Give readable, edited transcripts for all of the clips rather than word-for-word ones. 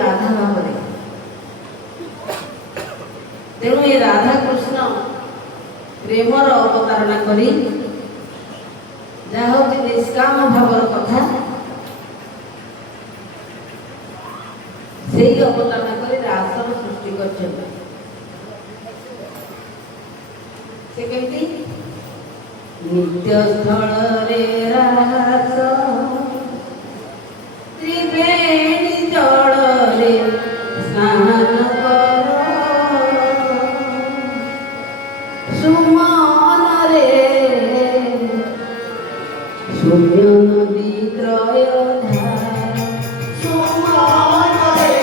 ରାଧା ଭାବରେ। ତେଣୁ ଏ ରାଧା କୃଷ୍ଣ ପ୍ରେମର ଅବତାରଣା କରି ଯାହା ହେଉଛି ନିଷ୍କାମ ଭାବର କଥା, ସେଇ ଅବତାରଣା କରି ରାସର ସୃଷ୍ଟି କରିଛନ୍ତି। ସେ କେମିତି? ନିତ୍ୟ ସ୍ଥଳରେ ରାସ, ତ୍ରିବେଣୀ ଜଳରେ ସ୍ନାନ କର, ସୁମନରେ ଶୂନ୍ୟ ନଦୀ ତ୍ରୟ ଧାର, ସୁମନରେ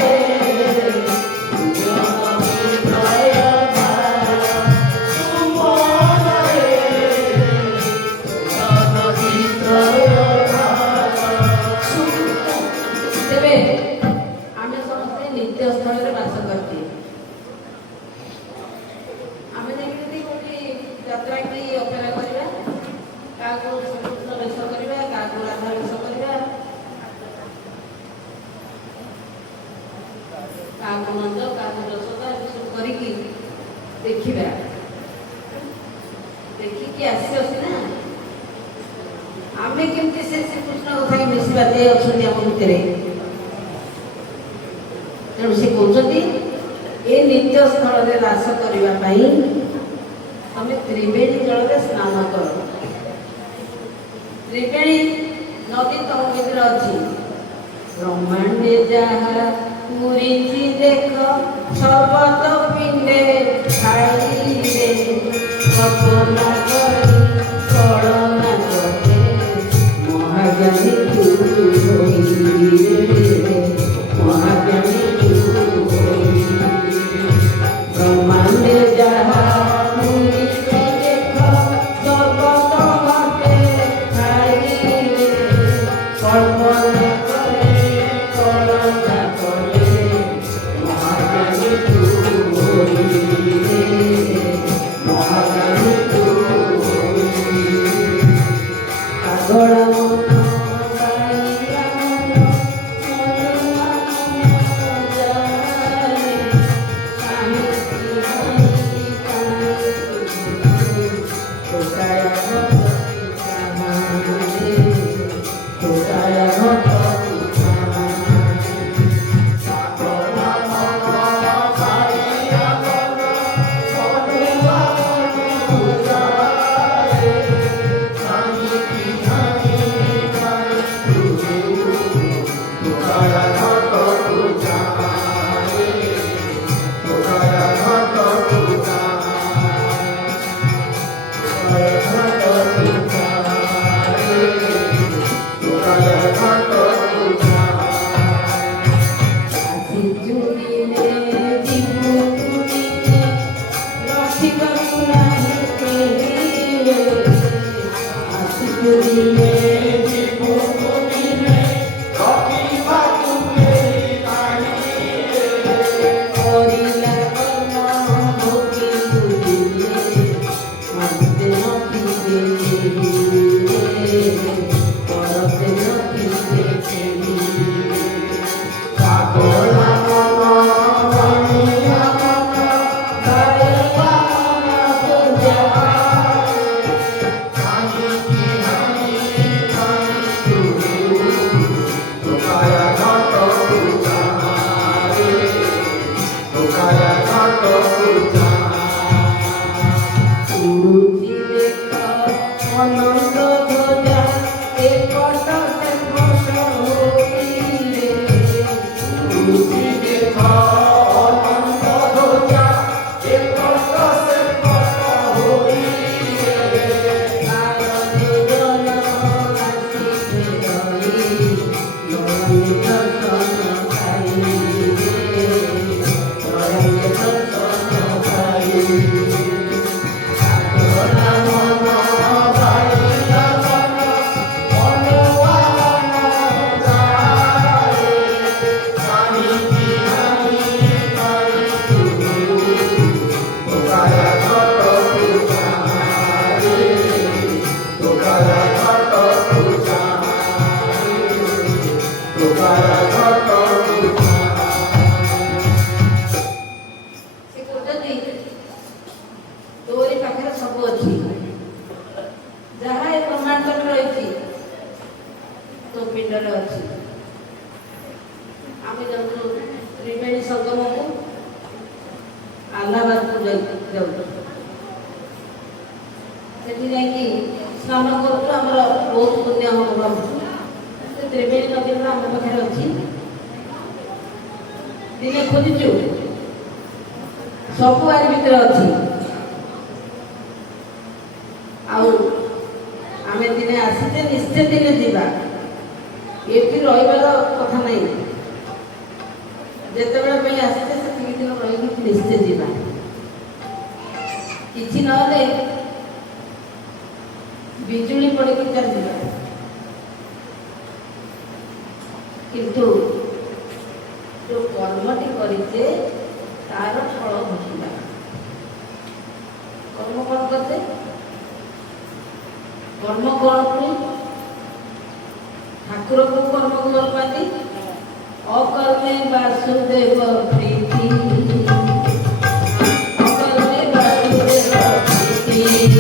ଶୂନ୍ୟ ନଦୀ ତ୍ରୟ ଧାର, ସୁମନରେ ଶୂନ୍ୟ ନଦୀ ତ୍ରୟ ଧାର। ତେବେ ଆମେ ସମସ୍ତେ ନିତ୍ୟ ସ୍ଥଳରେ ବାସ କରିଛେ। ଆମେ ଯେମିତି କୋଉଠି ଯାତ୍ରା କି ଅପେରା କରିବା, କାହାକୁ ଶ୍ରୀକୃଷ୍ଣ ବେଶ କରିବା, କାହାକୁ ରାଧା ବେଶ କରିବା, କାହାକୁ ନନ୍ଦ, କାହାକୁ ଯଶୋଦା, ଏସବୁ କରିକି ଦେଖିବା, ଦେଖିକି ଆସିଅଛି ନା। ଆମେ କେମିତି ସେ ଶ୍ରୀକୃଷ୍ଣଙ୍କ ସାଙ୍ଗେ ମିଶିବା ଯେ ଅଛନ୍ତି ଆମ ଭିତରେ। ତେଣୁ ସେ କହୁଛନ୍ତି ଏ ନିତ୍ୟ ସ୍ଥଳରେ ରାସ କରିବା ପାଇଁ ତମେ ତ୍ରିବେଣୀ ଜଳରେ ସ୍ନାନ କର। ତ୍ରିବେଣୀ ନଦୀ ତମ ଭିତରେ ଅଛି। ବ୍ରହ୍ମାଣ୍ଡେ ଯାହା ପୁରିଛି ଦେଖ, ସର୍ବତ ପିଣ୍ଡେ ଖାଇଲେ, କଳନା କରି କଳନା କରେ, ମହାଜ୍ଞାନୀ ତୁ ହୋଇରେ, ମହାଜ୍ଞାନୀ ତୁ ହୋଇରେ। ବ୍ରହ୍ମାଣ୍ଡେ ଯାହା ପୁରିଛି ଦେଖ, ସର୍ବତ ମତେ ଖାଇଲେ, କଳ୍ପନା করে কলনা করে, মহাজ্ঞানী তু হইলে, মহাজ্ঞানী তু হইলে। পাগল মন পাইয়া মন, মনুয়া মন যায়, কাহিনী কাহিনী কাহিনী, কোথায় ভক্তি কাহারে, কোথায় ভক্তি কাহারে। পাগল মন পাইয়া মন, মনুয়া মন যায়, কাহিনী কাহিনী কাহিনী, কোথায় ভক্তি কাহারে, কোথায় ভক্তি ସଙ୍ଗମକୁ ଆହ୍ଲାବାଦକୁ ଯାଉଛୁ। ସେଠି ଯାଇକି ସ୍ନାନ କରୁଛୁ, ଆମର ବହୁତ ପୁଣ୍ୟ ହବ ଭାବୁଛୁ। ତ୍ରିବେଣୀ ନଦୀ ଆମ ପାଖରେ ଅଛି। ଦିନେ ଖୋଜିଛୁ, ସବୁ ଆରି ଭିତରେ ଅଛି। ଆଉ ଆମେ ଦିନେ ଆସିଛେ, ନିଶ୍ଚୟ ଦିନେ ଯିବା। ଏଠି ରହିବାର କଥା ନାହିଁ। ଯେତେବେଳେ ପାଇଁ ଆସିଛେ ସେତିକି ଦିନ ରହିକି ନିଶ୍ଚୟ ଯିବା। କିଛି ନହେଲେ ବିଜୁଳି ପଡ଼ିକି ଚାଲିଯିବା, କିନ୍ତୁ ଯେଉଁ କର୍ମଟି କରିଛେ ତାର ଫଳ ଭୋଗିବା। କର୍ମ କ'ଣ କରିଛେ? କର୍ମ କ'ଣ ପୁଣି? ଠାକୁରଙ୍କୁ କର୍ମକୁ ଭଲ ପାଆନ୍ତି। ଅକର୍ମେ ବାସୁଦେବ ପ୍ରୀତି, ଅକର୍ମେ ବାସୁଦେବ ପ୍ରୀତି।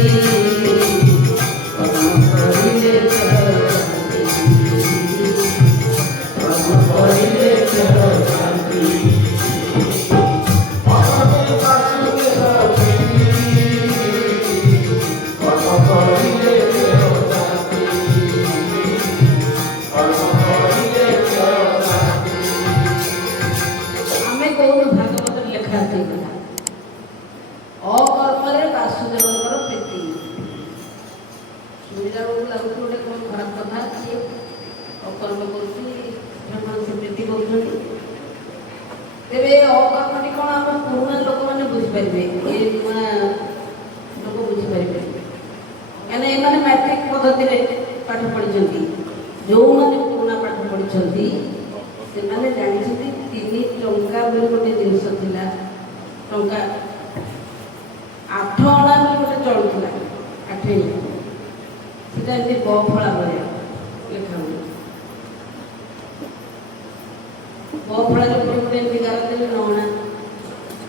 ଅକର୍ମରେ ବାସୁଦେବଙ୍କର ପ୍ରୀତି। ଶୁଣିଲା ବେଳକୁ ଲାଗୁଛି ଗୋଟେ କ'ଣ ଖରାପ କଥା। କିଏ ଅକର୍ମ କରୁଛି, ସେ ପ୍ରୀତି କରୁଛନ୍ତି। ତେବେ ଅକର୍ମଟି କ'ଣ ଆମ ପୁରୁଣା ଲୋକମାନେ ବୁଝିପାରିବେ, ଏ ନୂଆ ଲୋକ ବୁଝିପାରିବେ। କାହିଁକିନା ଏମାନେ ମ୍ୟାଟ୍ରିକ ପଦ୍ଧତିରେ ପାଠ ପଢ଼ିଛନ୍ତି। ଯେଉଁମାନେ ପୁରୁଣା ପାଠ ପଢ଼ିଛନ୍ତି ସେମାନେ ଜାଣିଛନ୍ତି 3 ଟଙ୍କା ବୋଲି ଗୋଟେ ଜିନିଷ ଥିଲା। ଟଙ୍କା 8 ଅଣା ବୋଲି ଗୋଟେ ଚଳୁଥିଲା। 8 ସେଟା ଏମିତି ବଫଳା ଭଳିଆ ଲେଖା ହୁଏ। ବଫଳାରେ ପୁଣି ଗୋଟେ ଏମିତି ଗାର ଦେଲେ 9 ଅଣା,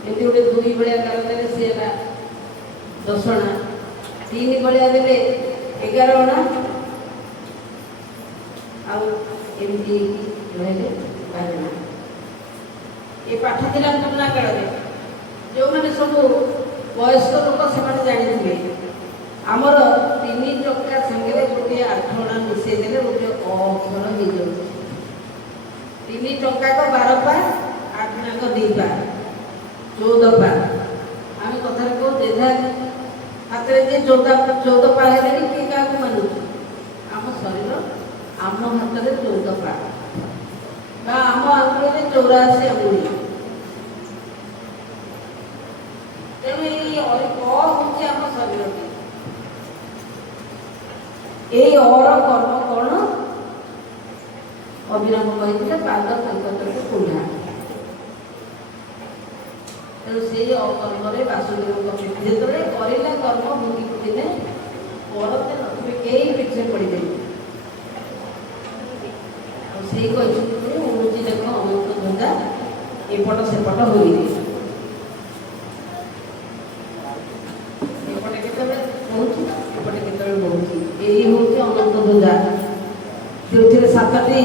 ଏମିତି ଗୋଟେ 2 ଭଳିଆ ଗାର ଦେଲେ ସେ ହେଲା 10 ଅଣା, 3 ଭଳିଆ ଦେଲେ 11 ଅଣା, ଆଉ ଏମିତି ରହିଲେ 12 ଅଣା। ଏ ପାଠ ଥିଲା ପୁରୁଣା କାଳରେ। ଯେଉଁମାନେ ସବୁ ବୟସ୍କ ଲୋକ ସେମାନେ ଜାଣିଥିବେ। ଆମର 3 ଟଙ୍କା ସାଙ୍ଗରେ ଗୋଟିଏ 8 ଅଣା ମିଶାଇ ଦେଲେ ଗୋଟିଏ ଅକ୍ଷର ହେଇଯାଉଛି। 3 ଟଙ୍କାକ 12 ପା, 8 ଅଣାକ 2 ପା, 14 ପା। ଆମେ କଥାରେ କହୁ ଯେଝା ହାତରେ ଯେ 14 ପା ହେଲେଣି, କିଏ କାହାକୁ ମାନୁଛୁ? ଆମ ଶରୀର, ଆମ ହାତରେ 14 ପା ବା ଆମ ଆଙ୍ଗୁଳିରେ 84 ଆଙ୍ଗୁଳି। ତେଣୁ ଏଇ ହେଉଛି ଆମ ଶରୀରଟି। ଏଇ ଅର କର୍ମ କ'ଣ? ଅଭିରାମ କହିଥିଲେ ପାଦ ସଙ୍କଟକୁ କୁଣ୍ଢା। ତେଣୁ ସେଇ ଅକର୍ମରେ ବାସୁଦେବଙ୍କ ପ୍ରୀତି। ଯେତେବେଳେ କରିଲା କର୍ମ ଭୋଗିକୁ ଦିନେ ପରତେ ନଥିବେ, କେହି ପିଠିରେ ପଡ଼ିବେନି। ଆଉ ସେଇ କହିଛନ୍ତି ଉଣୁଛି ଦେଖ ଅନନ୍ତ ଧ୍ୱଜା, ଏପଟ ସେପଟ ହୋଇନି। ଏପଟେ କେତେବେଳେ ବହୁଛି, ଏପଟେ କେତେବେଳେ ବହୁଛି। ଏଇ ହେଉଛି ଅନନ୍ତ ଧ୍ୱଜା। ଯେଉଁଥିରେ 7ଟି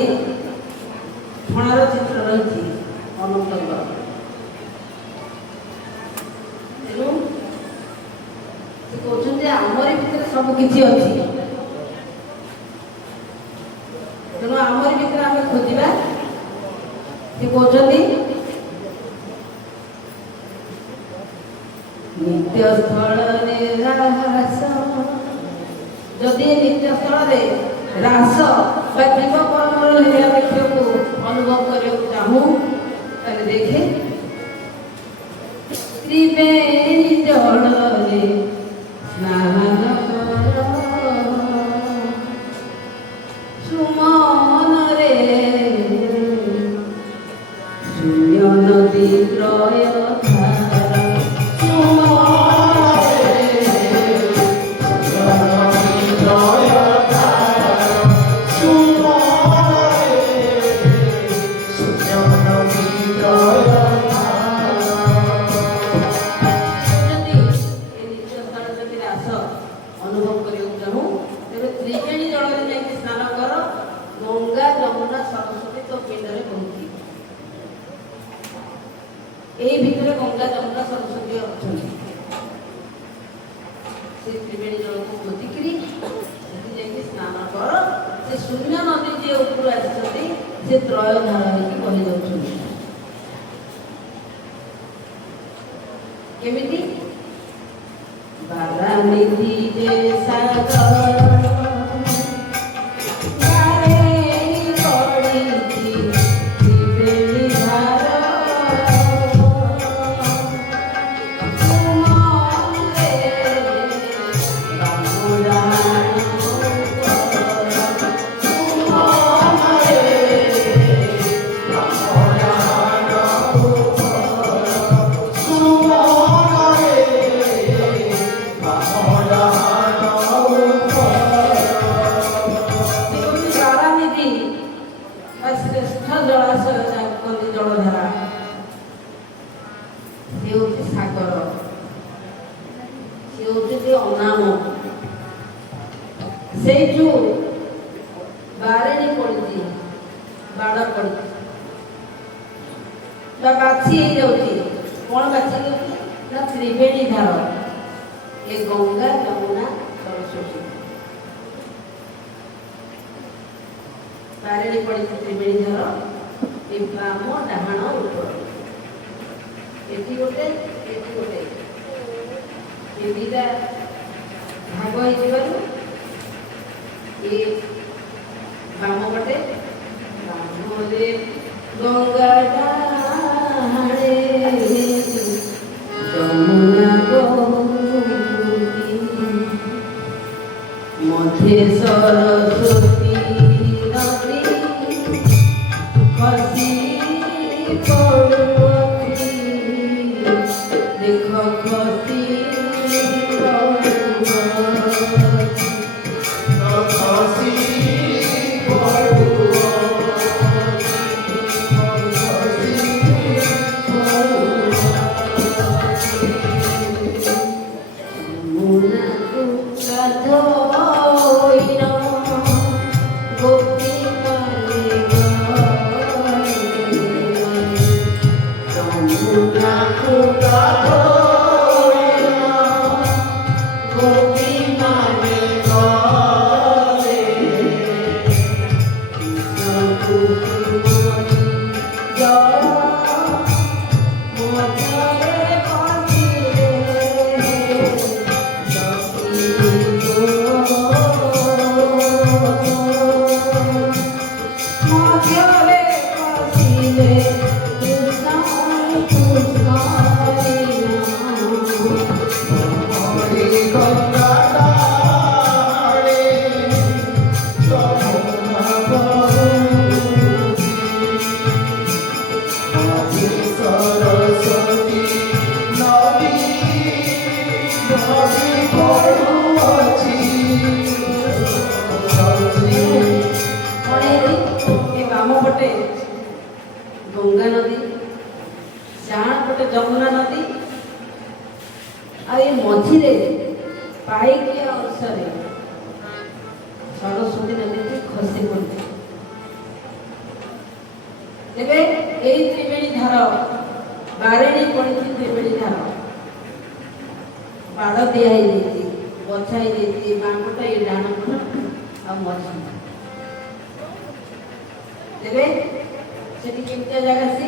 ଫଣାର ଚିତ୍ର ରହିଛି ଅନନ୍ତଙ୍କର। ତେଣୁ ସେ କହୁଛନ୍ତି ଆମରି ଭିତରେ ସବୁ କିଛି ଅଛି। ତେଣୁ ଆମରି ଭିତରେ ଆମେ ଖୋଜିବା। ସେ କହୁଛନ୍ତି ନିତ୍ୟ ସ୍ଥଳରେ ରାସ, ଯଦି ନିତ୍ୟ ସ୍ଥଳରେ ରାସ ବା ଜୀବ ପରମର ଲୀଳା ଦେଖିବାକୁ ଅନୁଭବ କରିବାକୁ ଚାହୁଁ, ତାହେଲେ ଦେଖେ ତ୍ରିବେଣୀ ଜଳରେ ସ୍ନାନ କର, ସୁମନରେ ଶୂନ୍ୟ ନଦୀ ତ୍ରୟ ଧାର, ଅନୁଭବ କରିବାକୁ ଚାହୁଁ, ତେବେ ତ୍ରିବେଣୀ ଜଳରେ ଯାଇକି ସ୍ନାନ କର। ଗଙ୍ଗା, ଯମୁନା, ସରସ୍ୱତୀ ତୋ ପିଣ୍ଡରେ ବହୁଛି। এই ভিতরে গঙ্গা যমুনা ସରସ୍ୱତୀ ଅଛନ୍ତି। ସେ ତ୍ରିବେଣୀ ଜଳକୁ ପୋତିକିରି ସେଠି ଯାଇକି ସ୍ନାନ କର। ସେ ଶୂନ୍ୟ ନଦୀ ଯିଏ ଉପରୁ ଆସିଛନ୍ତି ସେ ତ୍ରୟଧାର ହେଇକି ବହି ଯାଉଛନ୍ତି। କେମିତି? ବାରାନିଧି ଯେ ସାଗର ଜଳଧାରା ସେ ହଉଛି ସାଗର, ସେ ହଉଛନ୍ତି ଅନାମ। ସେଇଠୁ ବାରେଣୀ ପଡିଛି, ବାଡ଼ ପଡିଛି ବା ବାଛି ହେଇଯାଉଛି। କଣ ବାଛି ହେଇଯାଉଛି ନା ତ୍ରିବେଣୀ ଧାର, ଏ ଗଙ୍ଗା ଯମୁନା ସରସ୍ୱତୀ। ବାରେଣୀ ପଡିଛି ତ୍ରିବେଣୀ ଧାର, ଏ ବାମ ଡାହାଣ ଉପର, ଏଠି ଗୋଟେ ଏଠି ଗୋଟେ, ଏ ଦିଟା ଭାଗ ହେଇଯିବାରୁ ଏ ବାମ ପଟେ ବାମରେ ଗଙ୍ଗା ଡାହାଣେ ଯମୁନା ଗୌରୀ ମଝେ ସରସ୍ୱତୀ ନଦୀ ଖସି ପଡୁଅଛି, ଦେଖ ଖସି गंगा नदी, डाण पटे जमुना नदी, आ मझिरे पाइकिया अंशरे सरस्वती नदी खसी पड़े। तेरे यही त्रिवेणी धार बारेणी पड़ी, त्रिवेणी धार बाड़ दिखाई बछाई बांपट ये डाण पट आ मझी। तेरे सेठी केमतिया जगह से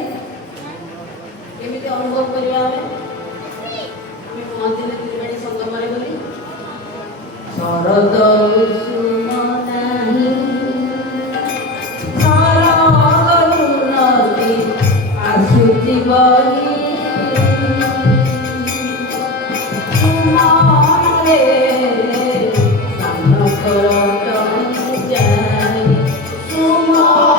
केमिति अनुभव करबा हमें पहुंचले त्रिवेणी संगम रे बोली शरद कुसुम नाही सरगरु नदी आसुति बही तुमरे सामन करत जाई तुमरे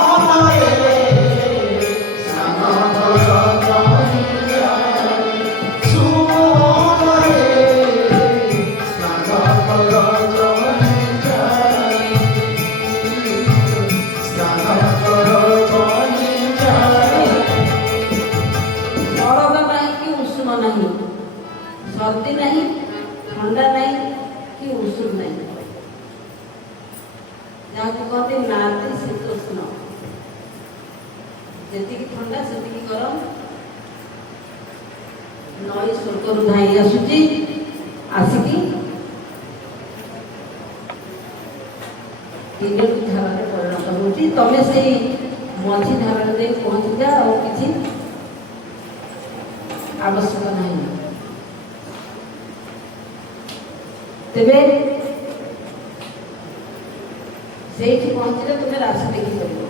सर्दी नहीं, ठंडा नहीं कि उष्ण नहीं, जहाँ कहते नातिशीतोष्ण, जी ठंडा से गरम ନଈ ସ୍ୱର୍ଗରୁ ଧାଇଁ ଆସୁଛି, ଆସିକି ତିନୋଟି ଧାରାରେ ପରିଣତ ହେଉଛି। ତମେ ସେଇ ମଝି ଧାରାରେ ଯାଇ ପହଞ୍ଚିଯା, ଆଉ କିଛି ଆବଶ୍ୟକ ନାହିଁ। ତେବେ ସେଇଠି ପହଞ୍ଚିଲେ ତୁମେ ରାଶି ଦେଖିପାରିବ।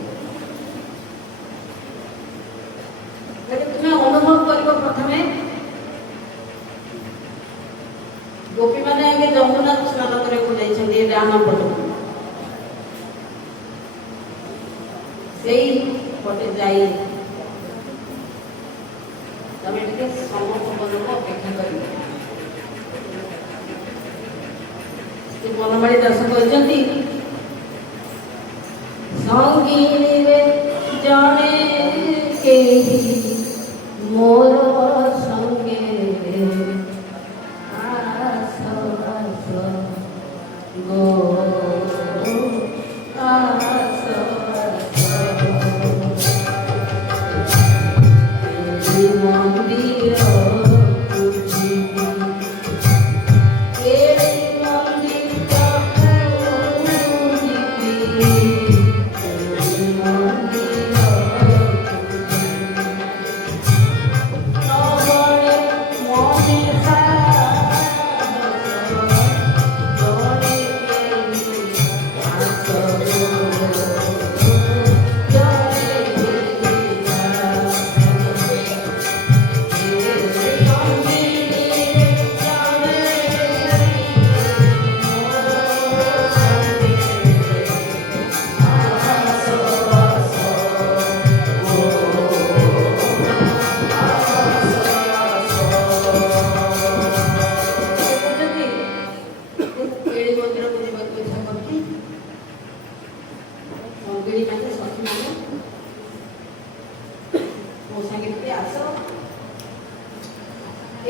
ତୁମେ ଅନୁଭବ କରିବ ପ୍ରଥମେ ଗୋପୀମାନେ ଆଗେ ଯମୁନାକୁ ସ୍ନାନ କରିବାକୁ ଯାଇଛନ୍ତି ଡାହାଣ ପଟକୁ। ସେଇ ପଟେ ଯାଇ ତମେ ଟିକେ ସମପବନକୁ ଅପେକ୍ଷା କରିବ। ବନମାଳୀ ଦାସ କହିଛନ୍ତି, ସଙ୍ଗୀରେ ଜଣେ କେହି ମୋର ସଙ୍ଗେ ଆସ ଆସ ଗো ଆସ মন্দির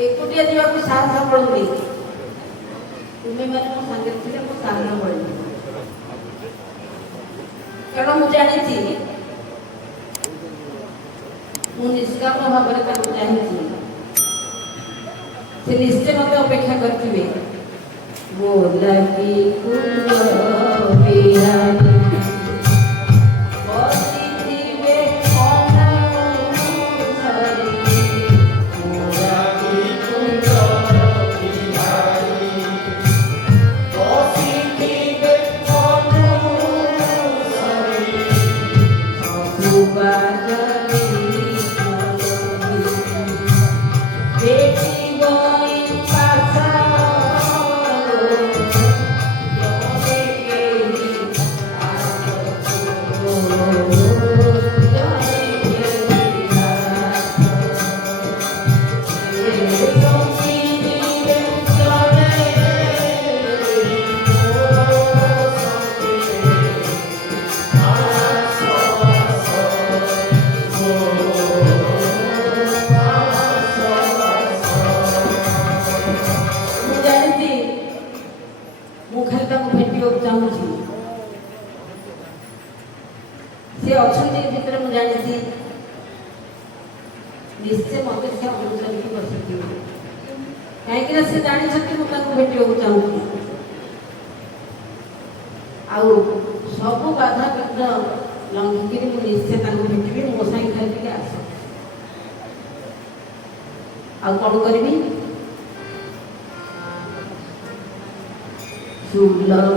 ଏକୁଟିଆ ଯିବାକୁ ସାହସ ପଡୁନି। ତୁମେ ମାନେ ମୋ ସାଙ୍ଗରେ ଥିଲେ ମୋ ସାହସ ପଡିବ, କାରଣ ମୁଁ ଜାଣିଛି ମୁଁ ନିଷ୍କାମ ଭାବରେ ତାକୁ ଚାହିଁଛି। ସେ ନିଶ୍ଚୟ ମତେ ଅପେକ୍ଷା କରିଥିବେ। ମୋ ଲାଗି କୁଞ୍ଜ ବିହାରୀ से अछंती भितर मु जानिछि निश्चय मते से अनुसरण की बसिथि काहे कि से जानि छथि मु ताको भेटियो चाहू आउ सब बाधा विघ्न लंघिक मु निश्चय ताको भेटिबी मो साई खाइ के आस आउ कोन करबी सुलभ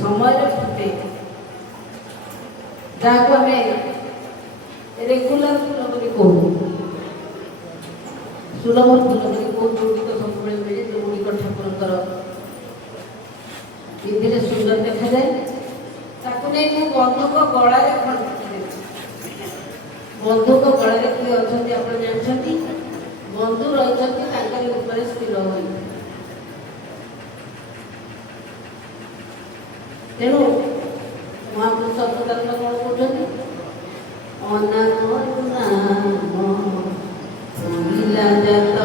ସମୟରେ ଫୁଟେ, ଯାହାକୁ ଆମେ ରେଗୁଲାର ଫୁଲ ବୋଲି କହୁ, ସୁଲଭ ଫୁଲ ବୋଲି କହୁ, ଯେଉଁଗୁଡ଼ିକ ସବୁବେଳେ ମିଳେ, ଯେଉଁଗୁଡ଼ିକ ଠାକୁରଙ୍କର ପିନ୍ଧିଲେ ସୁନ୍ଦର ଦେଖାଯାଏ। ତାକୁ ନେଇ ମୁଁ ବନ୍ଧୁକ ଗଳାରେ ଖଣ୍ଡିଦେବି। ବନ୍ଧୁକ ଗଳାରେ କିଏ ଅଛନ୍ତି ଆପଣ ଜାଣିଛନ୍ତି? ବନ୍ଧୁ ରହିଛନ୍ତି ତାଙ୍କରି ଉପରେ ସ୍ଥିର ହୋଇ। ତେଣୁ ମହାପୁରୁଷ ଅବତାରଣ କ'ଣ କହୁଛନ୍ତି? ଅନାମ ନାମ ପିଲା ଜାତ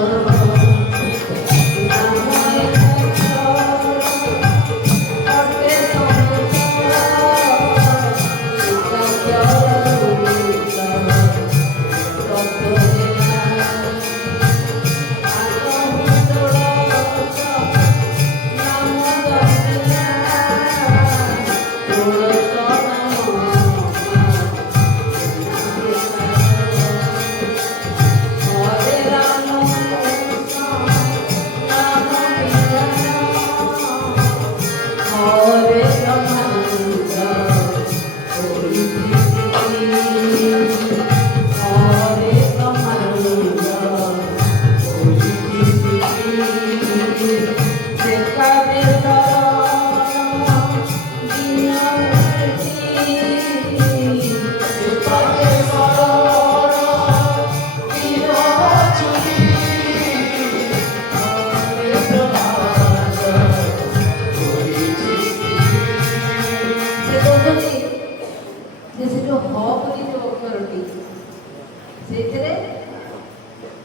ସେଇଥିରେ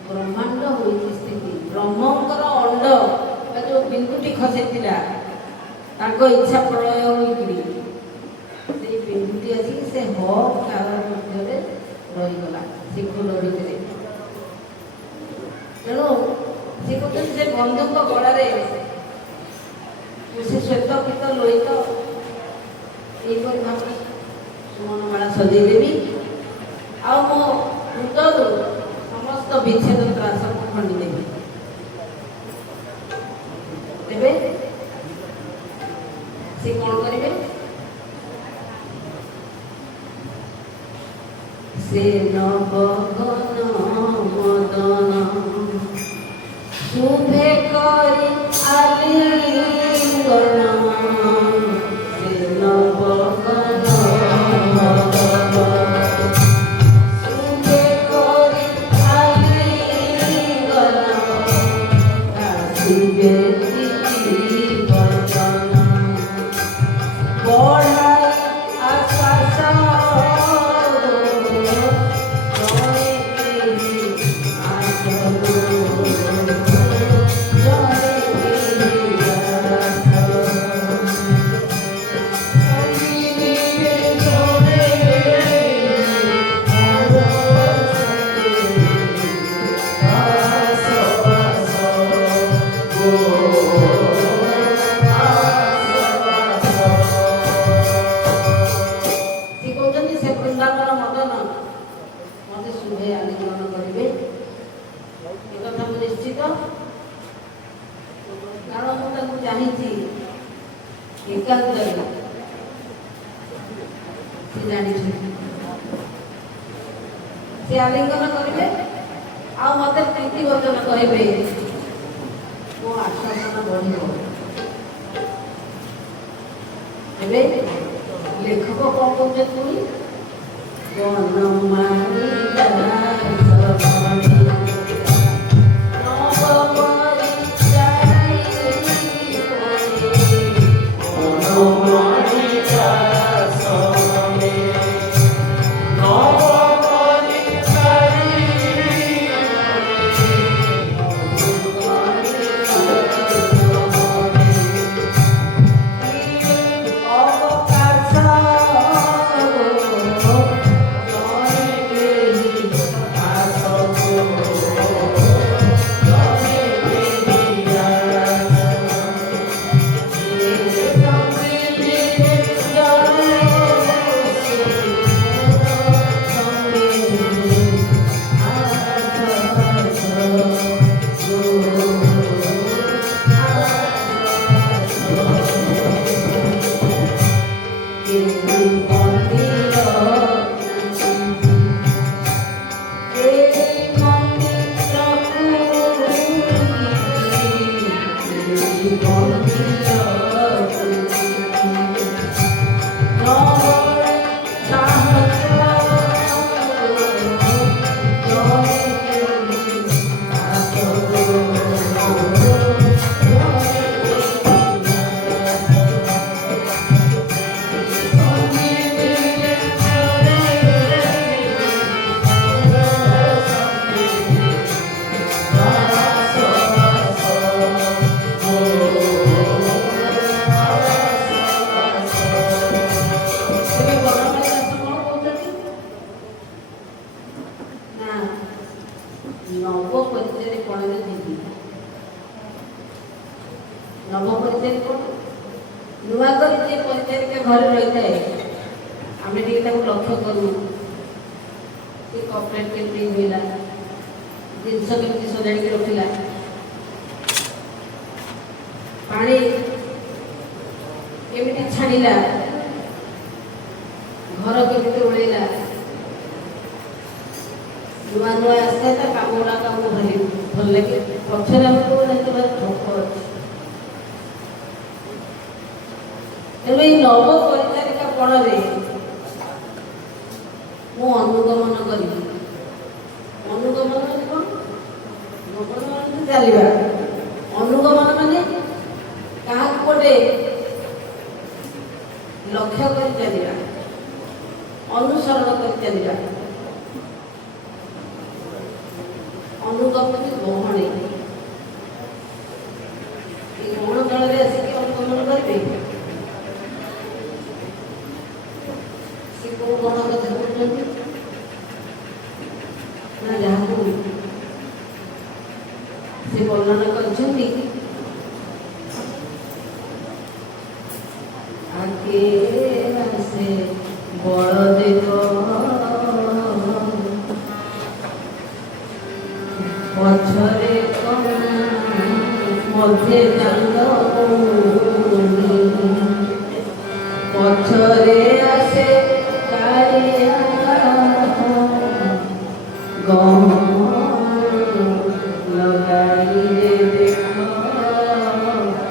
ବ୍ରହ୍ମାଣ୍ଡ ହୋଇଛି ସ୍ଥିତି। ବ୍ରହ୍ମଙ୍କର ଅଣ୍ଡ ବା ଯେଉଁ ବିନ୍ଦୁଟି ଖସିଥିଲା ତାଙ୍କ ଇଚ୍ଛା ପ୍ରଳୟ ହୋଇକିରି ସେଇ ବିନ୍ଦୁଟି ଆସିକି ସେ ହ କାର ମଧ୍ୟରେ ରହିଗଲା ଶିଖୁ ଲଢ଼ିଥିଲେ। ତେଣୁ ସେ କହୁଛନ୍ତି ସେ ବନ୍ଧୁଙ୍କ ଗଳାରେ ସେ ଶ୍ଵେତ ପୀତ ଲୋହିତ ଏହିପରି ଭାବରେ ସୁମନମାଳା ସଜେଇଦେବି। ଆଉ ମୋ ହୃଦୟରୁ ସମସ୍ତ ବିଚ୍ଛେଦ ତ୍ରାସକୁ ଖଣ୍ଡିଦେବି। ତେବେ ସେ କ'ଣ କରିବେ? ସେ ନବଘନ ମଦନ ଶୁଭେ କରି ଆଲିଙ୍ଗନ, ସେ ନବଘନ ମଦନ ଶୁଭେ କରି ଆଲିଙ୍ଗନ, ଆସିବେ ବଚନ ବଢ଼ାଇ ଆଶ୍ୱାସ ସେ ଆଲିଙ୍ଗନ କରିବେ ଆଉ ମତେ ପ୍ରୀତି ବଚନ କହିବେ, ମୋ ଆଶ୍ୱାସନ ବଢ଼ିବ। ଏବେ ଲେଖକ କ'ଣ କହୁଛନ୍ତି? ବନମାଳି ନୂଆ କରି ଯେ ପରିଚାରିକା ଘରେ ରହିଥାଏ ଆମେ ଟିକେ ତାକୁ ଲକ୍ଷ୍ୟ କରୁ। ସେ କପଡେଟ୍ କେମିତି ଧୋଇଲା, ଜିନିଷ କେମିତି ସଜାଡ଼ିକି ରଖିଲା, ପାଣି କେମିତି ଛାଣିଲା, ଘର କେମିତି ଓଳେଇଲା। ନୂଆ ନୂଆ ଆସିଥାଏ ତା କାମ ଗୁଡ଼ାକ ଆମକୁ ଭାରି ଭଲ ଲାଗେ। ପଛରେ ଆମେ କହୁ ଭାରି ଠକ ଅଛି। ତେଣୁ ଏଇ ନବ ପରିଚାରିକା ପଣରେ ମୁଁ ଅନୁଗମନ କରିବି। ଅନୁଗମନ ମାନେ କ'ଣ? ଗମନ ମାନେ ଚାଲିବା। ଅନୁଗମନ ମାନେ କାହାକୁ ଗୋଟେ ଲକ୍ଷ୍ୟ କରି ଚାଲିବା, ଅନୁସରଣ କରି ଚାଲିବା। ଅନୁଗମନ ଗହଣୀ, ଏ ଗହଣ ଦଳରେ ଆସିକି ଅନୁଗମନ କରିବେ। ସେ କୋଉ ଗହଣ କଥା କହୁଛନ୍ତି ନା ଯାହାକୁ ସେ ବର୍ଣ୍ଣନା କରିଛନ୍ତି ଆଗେ ଆସେ ବଳଦେବ ପଛରେ କଣା ମধ্যে ଚାନ୍ଦ ପଛରେ ଆସେ କାଳିଆ ଗହଣ ଲଗାଇରେ ଦେଖ ଗହଣ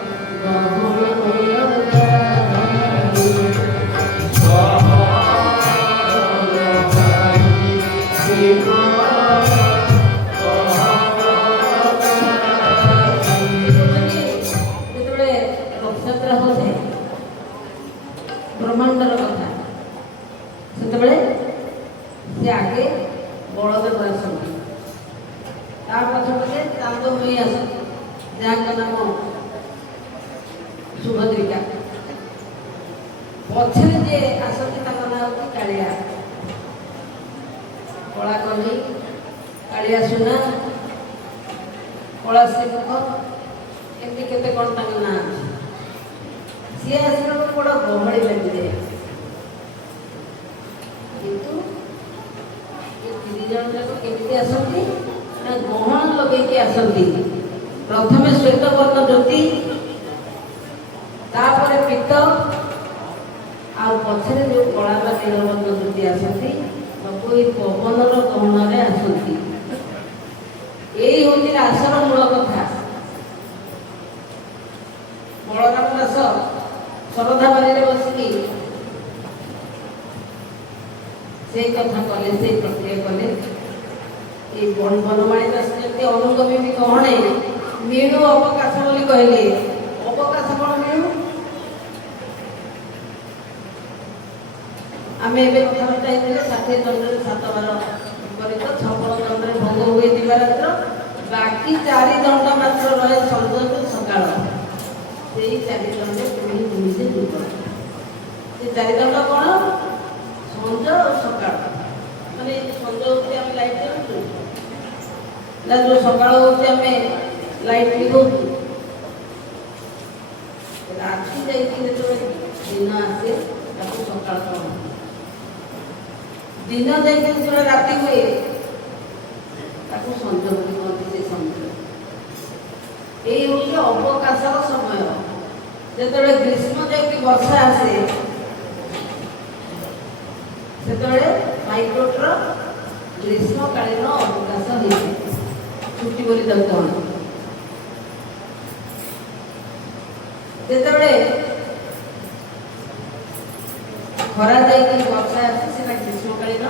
ଯେତେବେଳେ ରଥଯାତ୍ରା ହଉଥାଏ ବ୍ରହ୍ମାଣ୍ଡର କଥା, ସେତେବେଳେ ସେ ଆଗେ ବଳଦେବ ଆସନ୍ତି, ତା ପଛପଟେ ଚାନ୍ଦ ହୋଇ ଆସନ୍ତି ଯାହାଙ୍କ ନାମ ସୁଭଦ୍ରିକା। ପଛରେ ଯିଏ ଆସନ୍ତି ତାଙ୍କ ନାଁ ହେଉଛି କାଳିଆ। କଳା କହ୍ନେଇ, କାଳିଆ ସୁନା, କଳା ଶ୍ରୀମୁଖ, ଏମିତି କେତେ କ'ଣ ତାଙ୍କ ନାଁ ଅଛି। ସିଏ ଆସିଲା ବେଳକୁ ବଡ଼ ଗହଳି ଲାଗିଯାଏ। କିନ୍ତୁ ଏ 3 ଜଣ ଯାକ କେମିତି ଆସନ୍ତି ନା ଗହଣ ଲଗେଇକି ଆସନ୍ତି। ପ୍ରଥମେ ଶ୍ଵେତ ବର୍ଣ୍ଣ ଜ୍ୟୋତି, ତାପରେ ପୀତ, ଆଉ ପଛରେ ଯେଉଁ କଳା ବା ନୀଳବର୍ଣ୍ଣ ଜ୍ୟୋତି ଆସନ୍ତି। ସବୁ ଏଇ ପବନର ଗହଣରେ ଆସନ୍ତି। ଏଇ ହେଉଛି ରାସର ମୂଳ କଥା। ବଳରାମ ଦାସ ଶରଧା ବାରିରେ ବସିକି ସେଇ କଥା କଲେ, ସେଇ ପ୍ରକ୍ରିୟା କଲେ। এই বনমালী দাস যেমনি অনুগমী গহণে ମିଳୁ ଅବକାଶ ବୋଲି କହିଲେ। ଅବକାଶ କ'ଣ ମିଳୁ? ଆମେ ଏବେ କଥାବାର୍ତ୍ତା ହେଇଥିଲେ 60 ଦଣ୍ଡରେ 7 ବାର ବିପରୀତ, 56 ଦଣ୍ଡରେ ଭୋଗ ହୁଏ ଦିବାରାତ୍ର, ବାକି 4 ଦଣ୍ଡ ମାତ୍ର ରହେ ସଞ୍ଜକୁ ସକାଳ। ସେଇ 4 ଦଣ୍ଡରେ ପୁଣି ଦୁଇଟି ଯୁଗ। ସେ 4 ଦଣ୍ଡ କ'ଣ? ସଞ୍ଜ ଆଉ ସକାଳ। ମାନେ ସଞ୍ଜ ହେଉଛି ଆମେ ଲାଇଟ୍ ଜାଳୁଛୁ ନା ଯେଉଁ ସକାଳ ହେଉଛି ଆମେ ଲାଇଟ୍ ଲିଭଉଛୁ। ରାତି ଯାଇକି ଯେତେବେଳେ ଦିନ ଆସେ ତାକୁ ସକାଳ କହନ୍ତି। ଦିନ ଯାଇକି ଯେତେବେଳେ ରାତି ହୁଏ ତାକୁ ସଞ୍ଜ ବୋଲି କହନ୍ତି। ସେ ସଞ୍ଜ ଏଇ ହେଉଛି ଅବକାଶର ସମୟ। ଯେତେବେଳେ ଗ୍ରୀଷ୍ମ ଯାଇକି ବର୍ଷା ଆସେ ସେତେବେଳେ ହାଇକୋର୍ଟର ଗ୍ରୀଷ୍ମକାଳୀନ ଅବକାଶ ହେଇଥାଏ, ଛୁଟି ବୋଲି ତାକୁ କହନ୍ତି। ଯେତେବେଳେ ଖରା ଯାଇକି ବର୍ଷା ଆସେ ସେଟା ଗ୍ରୀଷ୍ମକାଳୀନ।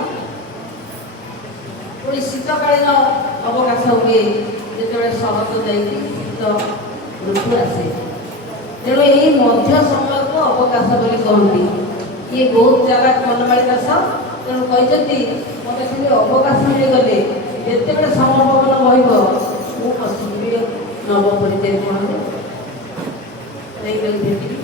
ପୁଣି ଶୀତକାଳୀନ ଅବକାଶ ହୁଏ ଯେତେବେଳେ ଶରତ ଯାଇକି ଶୀତ ଋତୁ ଆସେ। ତେଣୁ ଏହି ମଧ୍ୟ ସମୟକୁ ଅବକାଶ ବୋଲି କହନ୍ତି। ଇଏ ବହୁତ ଚାଲାକ ବନମାଳୀ ଦାସ। ତେଣୁ କହିଛନ୍ତି ମୋତେ ଖାଲି ଅବକାଶ ମିଳିଗଲେ